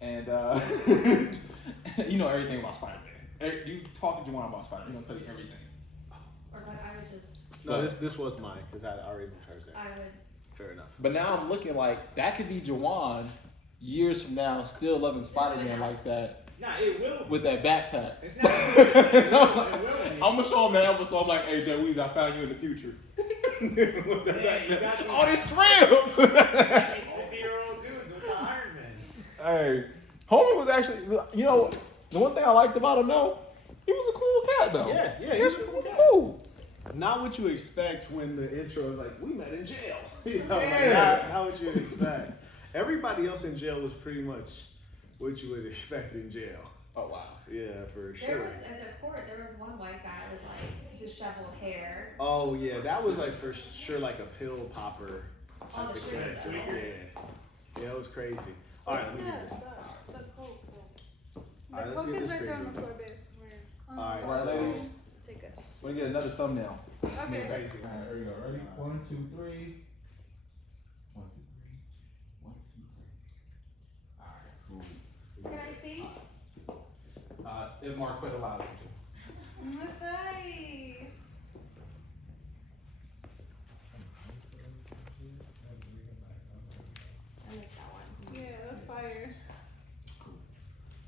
And you know everything about Spider-Man. You talk to Juwan about Spider-Man, he's gonna tell you everything. Or like I would just. No, this was mine because I already moved hers there. I would. Fair enough. But now I'm looking like that could be Juwan years from now, still loving Spider-Man like that. Nah, it will. With that backpack. It's not. It will. I'm gonna show him that episode. I'm like, hey, Jay Weezy, I found you in the future. Oh, this trim! These 50-year-old dudes with the Iron Man. Hey, homie was actually, you know, the one thing I liked about him, though, he was a cool cat, though. Yeah, he was a cool cat. Cool. Not what you expect when the intro is like, we met in jail. You know, Yeah. like, not what you expect. Everybody else in jail was pretty much what you would expect in jail. Oh, wow. Yeah, for There sure. was at the court. There was one white guy with like disheveled hair. Oh yeah, that was like for sure like a pill popper All type the of shit character. stuff. Yeah, it was crazy. All right, let me do this. The Coke. All right, let's get this crazy. All right, All right, so ladies. Take us. We're gonna get another thumbnail. Okay. Crazy. All right, here we go. Ready? 1, 2, 3. 1, 2, 3. 1, 2, 3. All right, cool. Can I see? If Marquett allowed you to. That's nice. I like that one. Yeah, that's fire.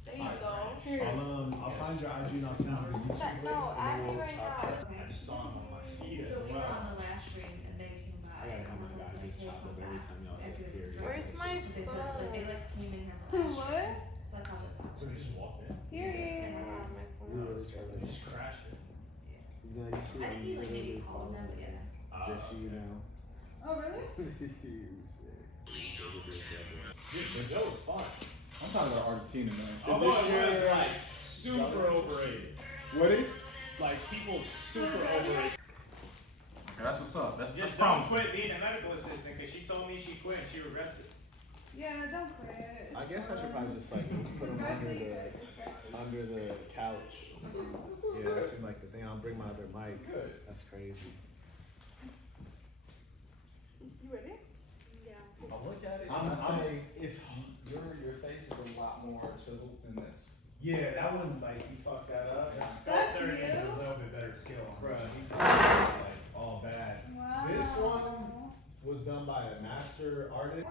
There you go. Here. I'll find your IG and I'll send you the YouTube. No, add me right now. I just saw him on my feed as So we were well. on the last stream and they came by. I gotta have my and guys was just like, chopped "Hey, up come every back." time y'all say After it was here. Where's my They said, like, they like came in here. What? That's how this So happened. you just walked in. Period. You really try to. You just crashed it. You know, you see I think he like maybe called them, but yeah. Just so you know. Oh, really? Dude, Brazil was fun. I'm talking about Argentina, man. Although it was like super overrated. What is? Like people super overrated. Okay, that's what's up. That's Just don't promising. quit being a medical assistant because she told me she quit and she regrets it. Yeah, don't quit. I guess I should probably just like put them under the couch. Yeah, that seemed like the thing. I'll bring my other mic. Good. That's crazy. You ready? Yeah. I'll look at it. I'm- I say it's your face is a lot more chiseled than this. Yeah, that one like he fucked that up. The That's sculptor you? needs a little bit better skill. Bruh, he fucked that up, like all bad. Wow. This one was done by a master artist.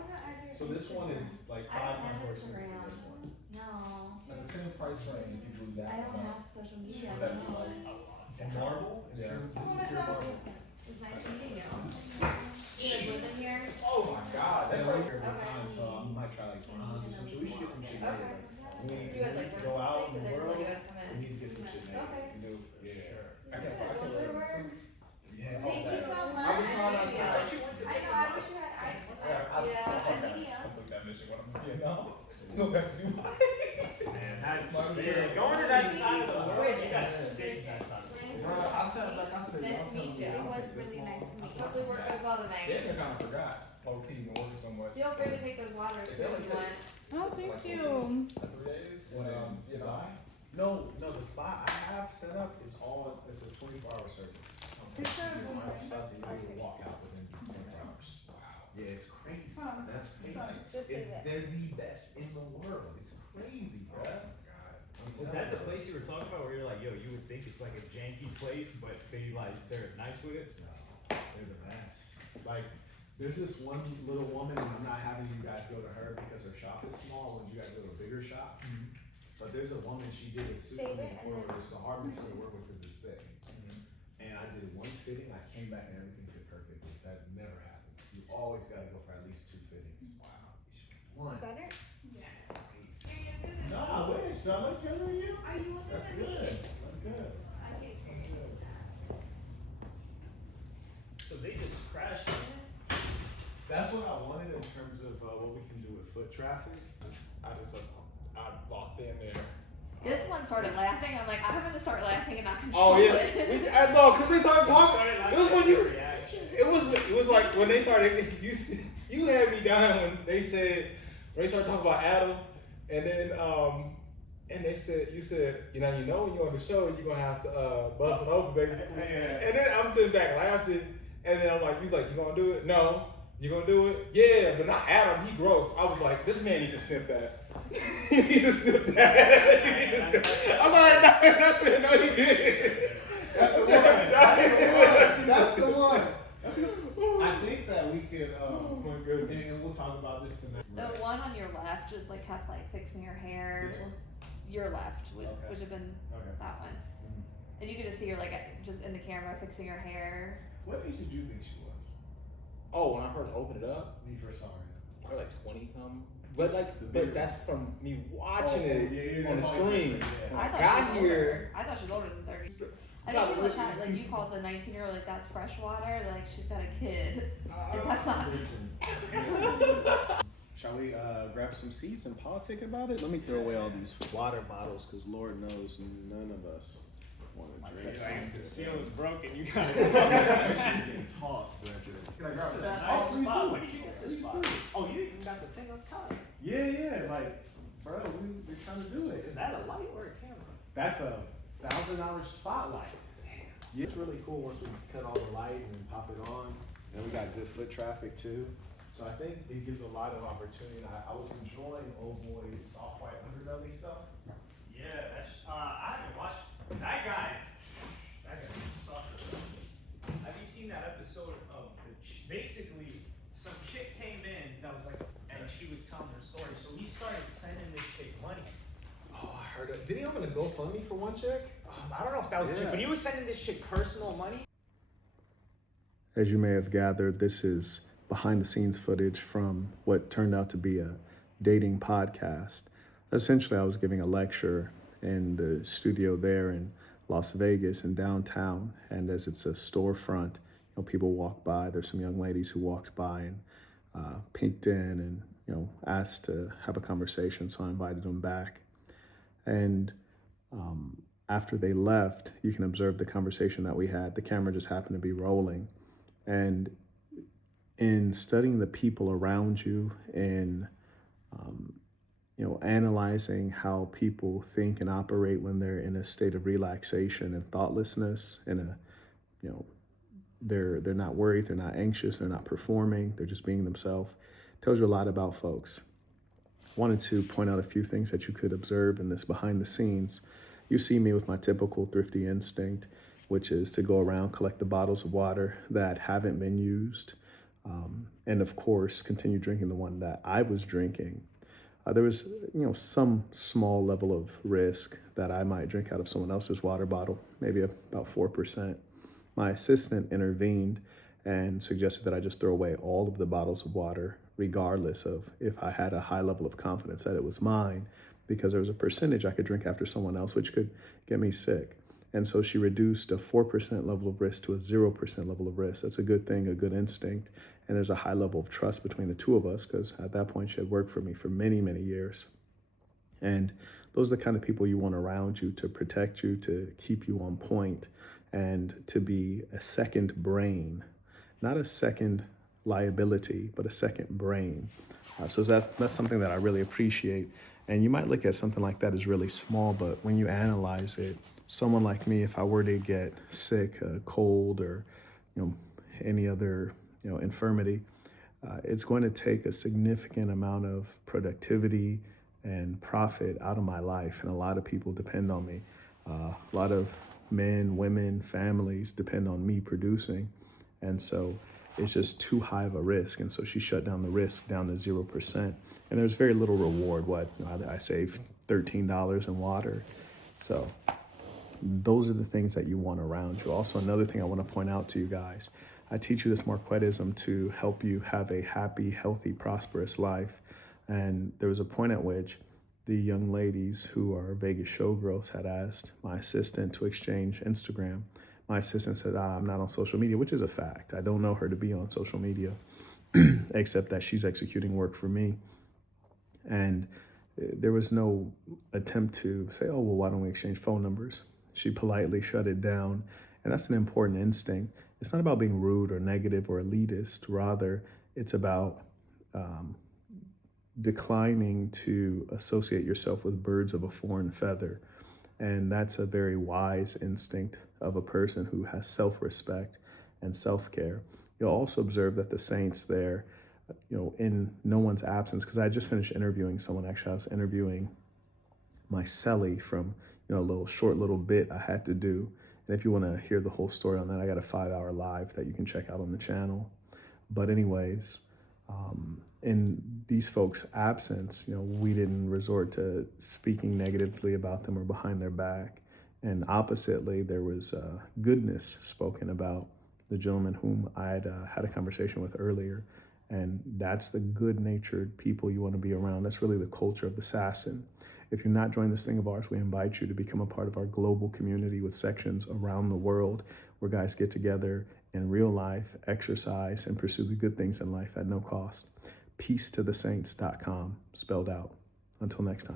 So this one is like I 5 don't times have worse than Instagram. this one. No. At the same price range, if you do that. I don't have social media. Would that be No. like And marble? Yeah. This is pure marble. It's nice meeting you. You guys live in here? Oh my god, That's that's right like here every time, so I might try like 100 or some shit. We should get some shit made. Okay. We need So you guys like to work go in out space in or the they just world. let you guys come We in? need to get some shit made. Okay. Yeah. I can't Good. Well, good work. Yeah. Thank you so much. I've been trying to- I know, I wish you had eyes. Yeah, and medium. I took that mission when I'm in Vietnam. Go back to Dubai. Man, that's going to that side of the world. You got to sit that side of the world. Bro, I said, like I said, Nice to meet you. It was really nice to meet you. Hopefully work goes well tonight. Yeah, I kind of forgot. Low key, been working so much. Feel free to take those waters too if you want. Oh, thank you. 3 days? You know. No, the spot I have set up is it's a 24-hour service. It's so There's a lot of good. stuff that you can walk out within 24 hours. Wow. Yeah, it's crazy. Huh. That's crazy. Just say that. They're the best in the world. It's crazy, bro. Was that the place you were talking about where you're like, yo, you would think it's like a janky place, but they're nice with it? No, they're the best. Like, there's this one little woman, and I'm not having you guys go to her because her shop is small. When you guys go to a bigger shop, but there's a woman. She did a suit for Save me it and before. then- It's a hard material to work with because it's thick. And I did one fitting. I came back and everything fit perfectly. That never happens. You always got to go for at least 2 fittings. Wow. One. Better? No, I wish. Do I look better than you? Are you looking That's at good. me? That's good. So they just crashed it. That's what I wanted in terms of what we can do with foot traffic. I lost damn near. This one started laughing. I'm like, I'm gonna start laughing and not Oh control yeah, it. no, cause they started talking. Sorry, like It was when you. reaction. It was like when they started. You had me down when they started talking about Adam, and then and they said you said you know when you're on the show you're gonna have to bust it open basically. Yeah. And then I'm sitting back laughing, and then I'm like, he's like, you gonna do it? No. You gonna do it? Yeah, but not Adam. He gross. I was like, this man need to snip that. He need to snip that. I'm like, that's it. No, he did. That's the one. That's the one. I think that we could, Oh my goodness. and we'll talk about this tonight. The one on your left just like kept like fixing her hair. This one? Your left, which Okay. would have been Okay. that one. And you could just see her like just in the camera fixing her hair. What age did you think she was Oh, when I first opened it up, when you first saw her? probably like 20 something. But like, The bigger but that's from me watching Oh, it yeah, on the that's always screen. different, yeah. I thought Got she was here. older. I thought she was older than 30. I think people chat like you called the 19-year-old like that's fresh water. They're like she's got a kid. So that's not. Listen. Shall we grab some seats and politic about it? Let me throw away all these water bottles because Lord knows none of us want to drink. Like, if the seal is broken, you gotta She's getting tossed, Bridget. This is a Oh, nice please spot. do. When did you get this Please spot? do. Oh, you even got the thing up top. Yeah, like, bro, we're trying to do it. Is that a light or a camera? That's a $1,000 spotlight. Yeah, it's really cool once we cut all the light and then pop it on. And we got good foot traffic too. So I think it gives a lot of opportunity. I was enjoying Old Boy's soft white underbelly stuff. Yeah, that's, I haven't watched that guy. That guy sucks. Have you seen that episode of basically some chick came in that was like, and she was telling her story. So he started sending this chick money. Oh, I heard it. Did he open a GoFundMe for one chick? I don't know if that was a chick, but he was sending this chick personal money. As you may have gathered, this is behind the scenes footage from what turned out to be a dating podcast. Essentially, I was giving a lecture in the studio there in Las Vegas in downtown. And as it's a storefront, people walk by. There's some young ladies who walked by and peeked in and, asked to have a conversation. So I invited them back. And after they left, you can observe the conversation that we had. The camera just happened to be rolling. And in studying the people around you and, analyzing how people think and operate when they're in a state of relaxation and thoughtlessness, they're not worried, they're not anxious, they're not performing, they're just being themselves, tells you a lot about folks. Wanted to point out a few things that you could observe in this behind the scenes. You see me with my typical thrifty instinct, which is to go around, collect the bottles of water that haven't been used, and of course, continue drinking the one that I was drinking. There was, some small level of risk that I might drink out of someone else's water bottle, maybe about 4%. My assistant intervened and suggested that I just throw away all of the bottles of water, regardless of if I had a high level of confidence that it was mine, because there was a percentage I could drink after someone else, which could get me sick. And so she reduced a 4% level of risk to a 0% level of risk. That's a good thing, a good instinct. And there's a high level of trust between the two of us, because at that point she had worked for me for many, many years. And those are the kind of people you want around you to protect you, to keep you on point, and to be a second brain, not a second liability, but a second brain. So that's something that I really appreciate. And you might look at something like that as really small, but when you analyze it, someone like me, if I were to get sick, a cold, or any other infirmity, it's going to take a significant amount of productivity and profit out of my life, and a lot of people depend on me. A lot of men, women, families depend on me producing, and so it's just too high of a risk. And so she shut down the risk down to 0%, and there's very little reward. I saved $13 in water, so those are the things that you want around you. Also, another thing I want to point out to you guys, I teach you this Marquettism to help you have a happy, healthy, prosperous life. And there was a point at which the young ladies who are Vegas showgirls had asked my assistant to exchange Instagram. My assistant said, I'm not on social media, which is a fact. I don't know her to be on social media, except that she's executing work for me. And there was no attempt to say, oh, well, why don't we exchange phone numbers? She politely shut it down. And that's an important instinct. It's not about being rude or negative or elitist. Rather, it's about declining to associate yourself with birds of a foreign feather. And that's a very wise instinct of a person who has self-respect and self-care. You'll also observe that the saints there, in no one's absence, because I just finished interviewing someone. Actually, I was interviewing my celly from, a short little bit I had to do. And if you want to hear the whole story on that, I got a 5-hour live that you can check out on the channel. But anyways, in these folks' absence, we didn't resort to speaking negatively about them or behind their back. And oppositely, there was goodness spoken about the gentleman whom I had a conversation with earlier. And that's the good-natured people you want to be around. That's really the culture of the Assassin. If you're not joining this thing of ours, we invite you to become a part of our global community with sections around the world where guys get together in real life, exercise, and pursue the good things in life at no cost. Peacetothesaints.com, spelled out. Until next time.